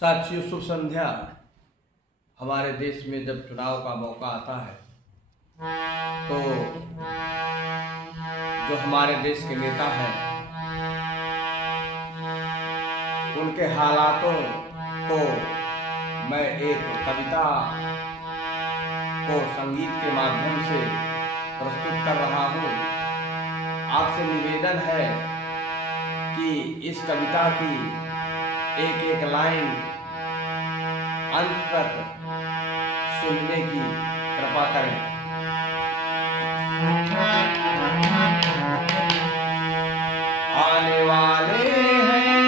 साथियों, शुभ संध्या। हमारे देश में जब चुनाव का मौका आता है तो जो हमारे देश के नेता हैं उनके हालातों को मैं एक कविता को संगीत के माध्यम से प्रस्तुत कर रहा हूँ। आपसे निवेदन है कि इस कविता की एक एक लाइन अंत तक सुनने की कृपा करें। आने वाले हैं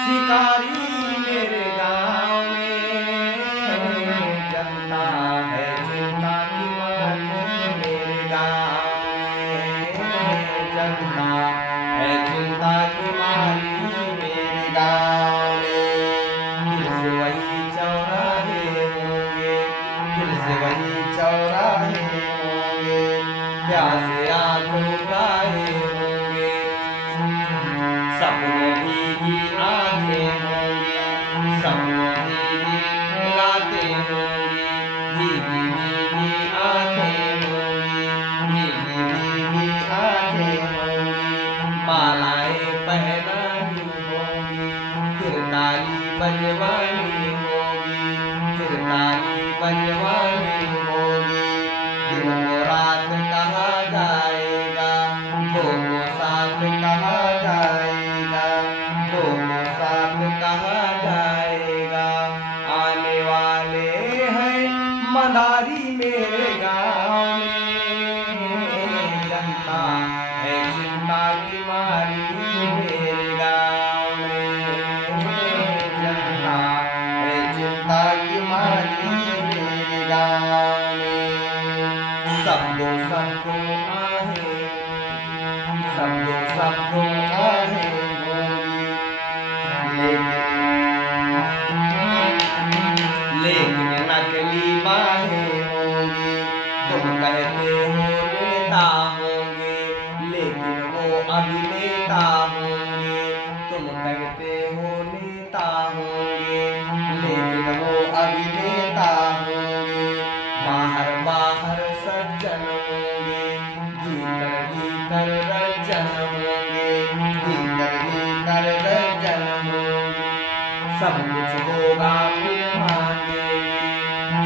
शिकारी मेरे गांव में, जनता है चिंता की मारी मेरे गांव में, जनता है चिंता की मारी मेरे गांव में। फिर से वही चौराहे होंगे, फिर से वही चौराहे होंगे, प्यासे आंखों गाए होंगे, सपनों भीगी आंखें होंगी, सपनों भीगी रातें होंगी, भीगी भीगी आंखें होंगी, भीगी भीगी आंखें होंगी, मालाएं पहनानी होंगी, फिर ताली बजवानी होगी, फिर ताली बजवानी होगी। दिन को रात कहा जाएगा, दो को साथ कहा जाएगा, दो को साथ कहा जाएगा। आने वाले हैं मदारी मेरे गांव में, जनता है चिंता की मारी मेरे गांव में, जनता है चिंता की मारी मेरे गांव में। सबको सबको आहे, सबको सबको आहे होगी, लेकिन नकली बाहें होंगी। तुम कहते हो नेता होंगे, लेकिन वो अभिनेता होंगे। तुम कहते हो नेता होंगे, लेकिन वो अभिनेता होंगे। बाहर बाहर सज्जन होंगे, भीतर भीतर रज्जन होंगे, भीतर भीतर रज्जन होंगे। सब कुछ होगा फिर मांगेंगे,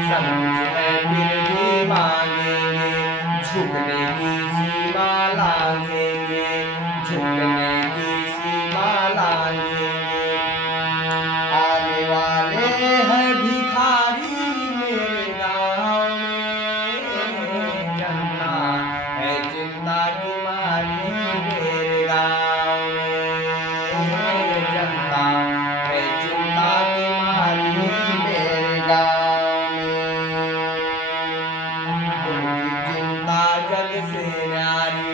सब कुछ है फिर भी मांगेंगे। झुकने की सीमा लांघेंगे, झुकने की सीमा लांघेंगे। आने वाले हैं भिखारी मेरे गांव में, जनता है चिंता की मारी मेरे गांव में, जनता है चिंता की मारी मेरे गांव में। उनकी चिंता जग से न्यारी,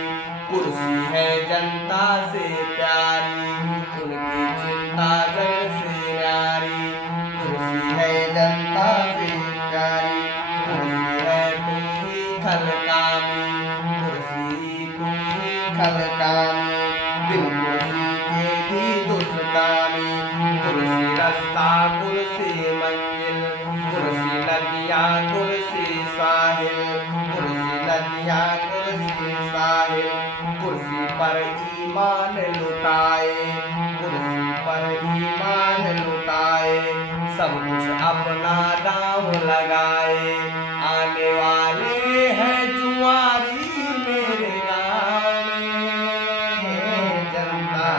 कुर्सी है जनता से प्यारी। उनकी चिंता जग से न्यारी, कुर्सी है जनता से प्यारी। कुर्सी है तुम ही खलकामी, कुर्सी तुम ही खलकामी। बिन कुर्सी के भी दुष्कामी, कुर्सी रास्ता कुर्सी मंजिल, कुर्सी नदियाँ कुर्सी साहिल, कुर्सी नदियाँ कुर्सी साहिल। कुर्सी पर ईमान लुटाए, कुर्सी पर ईमान लुटाए, सब कुछ अपना दांव लगाए। आने वाले हैं जुआरी मेरे गांव में, जनता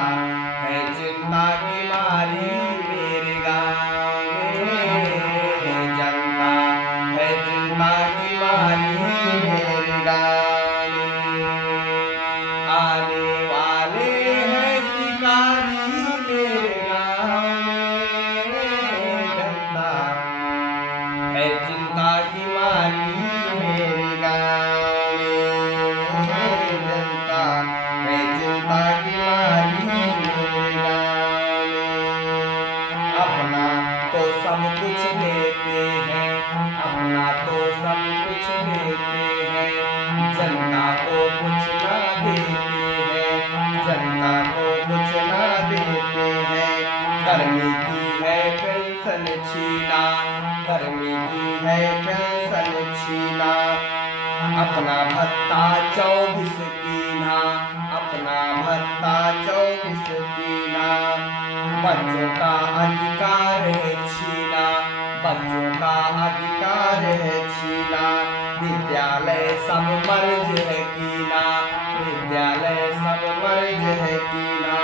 है चिंता की मारी मेरे गांव में, जनता है चिंता की मारी मेरे गांव में। आने वाले हैं शिकारी मेरे गांव में, जनता है चिंता की मारी मेरे गांव में, जनता है चिंता की मारी मेरे गांव में। अपना तो सब कुछ देते हैं, अपना तो सब कुछ देते हैं, जनता को कुछ ना देते हैं, जनता को कुछ ना देते हैं। गर्मी की है पेंशन छीना, गर्मी की है पेंशन छीना। अपना भत्ता 24 कीना, अपना भत्ता 24 कीना। बच्चों का अधिकार है छीना, बच्चों का अधिकार है छीना। विद्यालय सब मर्ज है कीना, विद्यालय सब मर्ज है कीना।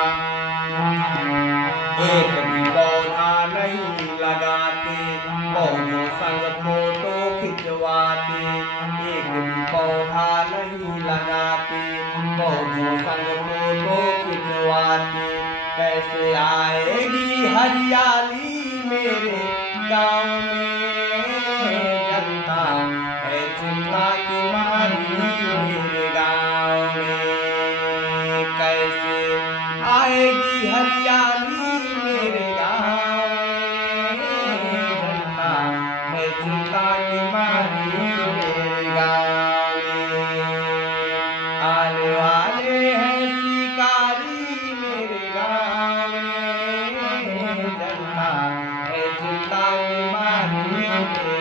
एक भी पौधा नहीं लगाते, पौधों संग फोटो खिंचवाते। एक भी पौधा नहीं लगाते, पौधों संग फोटो खिंचवाते। कैसे आएगी हरियाली मेरे गाँव में, जनता है चिंता की मारी मेरे गाँव में। कैसे आएगी हरियाली मेरे गाँव में, जनता है चिंता की मारी मेरे गाँव में। आने वाले हैं शिकारी मेरे गाँव में, जनता है चिंता की मारी मेरे